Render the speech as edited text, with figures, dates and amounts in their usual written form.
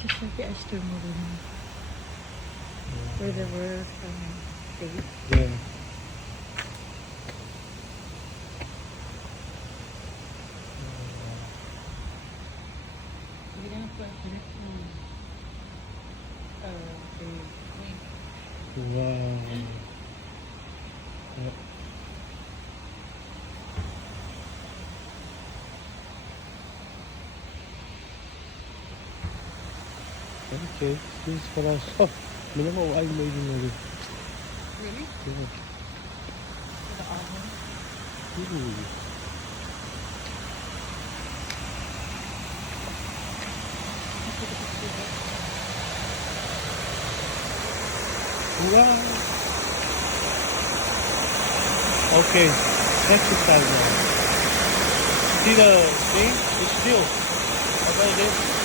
Just like the Esther movie. Where they were dates. Yeah. We're gonna put this the link. Wow. Yep. Okay, this is for us. Oh, minimal I made in already. Really? Yeah. For the album? Ooh. Wow. Okay, exercise now. See the thing? It's still. How about this?